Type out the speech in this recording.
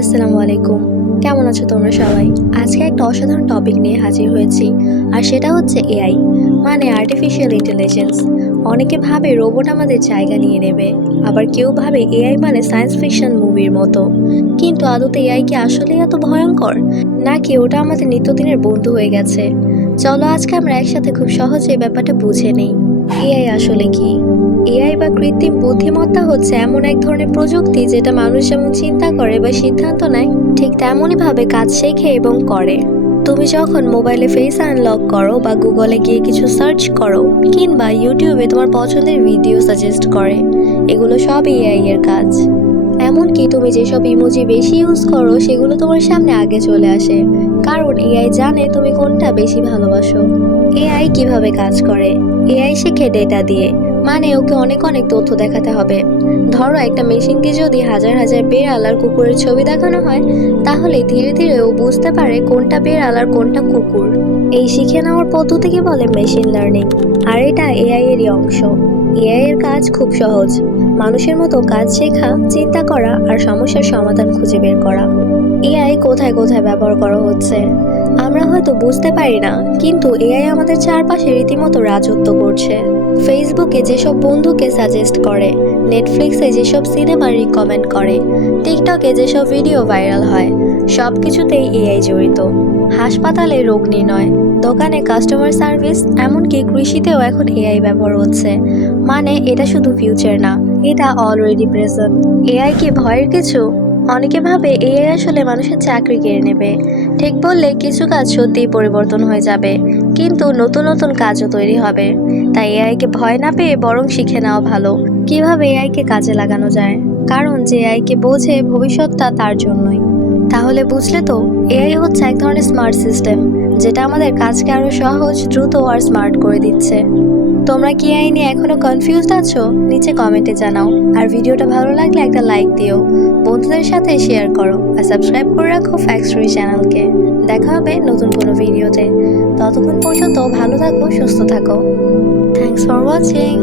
আসসালামু আলাইকুম। কেমন আছো তোমরা সবাই? আজকে একটা অসাধারণ টপিক নিয়ে হাজির হয়েছি, আর সেটা হচ্ছে এআই, মানে আর্টিফিশিয়াল ইন্টেলিজেন্স। অনেকে ভাবে রোবট আমাদের জায়গা নিয়ে নেবে, আবার কেউ ভাবে এআই মানে সায়েন্স ফিকশন মুভির মতো। কিন্তু আদতে এআই কি আসলেই এত ভয়ঙ্কর, নাকি ওটা আমাদের নিত্যদিনের বন্ধু হয়ে গেছে? চলো আজকে আমরা একসাথে খুব সহজে এই ব্যাপারটা বুঝে নিই। এআই আসলে কি? এআই বা কৃত্রিম বুদ্ধিমত্তা হচ্ছে এমন এক ধরনের প্রযুক্তি যেটা মানুষ যেমন চিন্তা করে বা সিদ্ধান্ত নেয়, ঠিক তেমনই ভাবে কাজ শেখে এবং করে। তুমি যখন মোবাইলে ফেস আনলক করো বা গুগলে গিয়ে কিছু সার্চ করো, কিংবা ইউটিউবে তোমার পছন্দের ভিডিও সাজেস্ট করে, এগুলো সব এআই এর কাজ। এমনকি তুমি যেসব ইমোজি বেশি ইউজ করো সেগুলো তোমার সামনে আগে চলে আসে, কারণ এআই জানে তুমি কোনটা বেশি ভালোবাসো। এআই কিভাবে কাজ করে? এআই শেখে ডেটা দিয়ে, মানে ওকে অনেক অনেক তথ্য দেখাতে হবে। ধরো একটা মেশিনকে যদি হাজার হাজার বেড়াল আর কুকুরের ছবি দেখানো হয়, তাহলে ধীরে ধীরে ও বুঝতে পারে কোনটা বেড়াল আর কোনটা কুকুর। এই শিখে নেওয়ার পদ্ধতিকে বলে মেশিন লার্নিং, আর এটা এআই এরই অংশ। এআই এর কাজ খুব সহজ, মানুষের মতো কাজ শেখা, চিন্তা করা আর সমস্যার সমাধান খুঁজে বের করা। এআই কোথায় কোথায় ব্যবহার করা হচ্ছে আমরা হয়তো বুঝতে পারি না, কিন্তু এআই আমাদের চারপাশে রীতিমতো রাজত্ব করছে। ফেসবুকে যেসব বন্ধুকে সাজেস্ট করে, নেটফ্লিক্সে যেসব সিনেমা রিকমেন্ড করে, টিকটকে যেসব ভিডিও ভাইরাল হয়, সব কিছুতেই এআই জড়িত। হাসপাতালে রোগ নির্ণয়, দোকানে কাস্টমার সার্ভিস, এমনকি কৃষিতেও এখন এআই ব্যবহার হচ্ছে। মানে এটা শুধু ফিউচার না, এটা অলরেডি প্রেজেন্ট। এআই কি ভয়ের কিছু? অনেকে ভাবে এআই আসলে মানুষের চাকরি কেড়ে নেবে। ঠিক বললে কিছু কাজ সত্যিই পরিবর্তন হয়ে যাবে, কিন্তু নতুন নতুন কাজও তৈরি হবে। তাই এআইকে ভয় না পেয়ে বরং শিখে নেওয়া ভালো, কিভাবে এআইকে কাজে লাগানো যায়। কারণ যে এআইকে বোঝে, ভবিষ্যৎটা তার জন্যই। তাহলে বুঝলে তো, এআই হচ্ছে এক ধরনের স্মার্ট সিস্টেম, যেটা আমাদের কাজকে আরো সহজ, দ্রুত আর স্মার্ট করে দিচ্ছে। তোমরা কি এআই নিয়ে এখনো কনফিউজড আছো? নিচে কমেন্টে জানাও। আর ভিডিওটা ভালো লাগলে একটা লাইক দিও, বন্ধুদের সাথে শেয়ার করো, আর সাবস্ক্রাইব করে রাখো ফ্যাক্টরি চ্যানেলকে। দেখা হবে নতুন কোনো ভিডিওতে। ততক্ষণ পর্যন্ত ভালো থাকো, সুস্থ থাকো। Thanks for watching.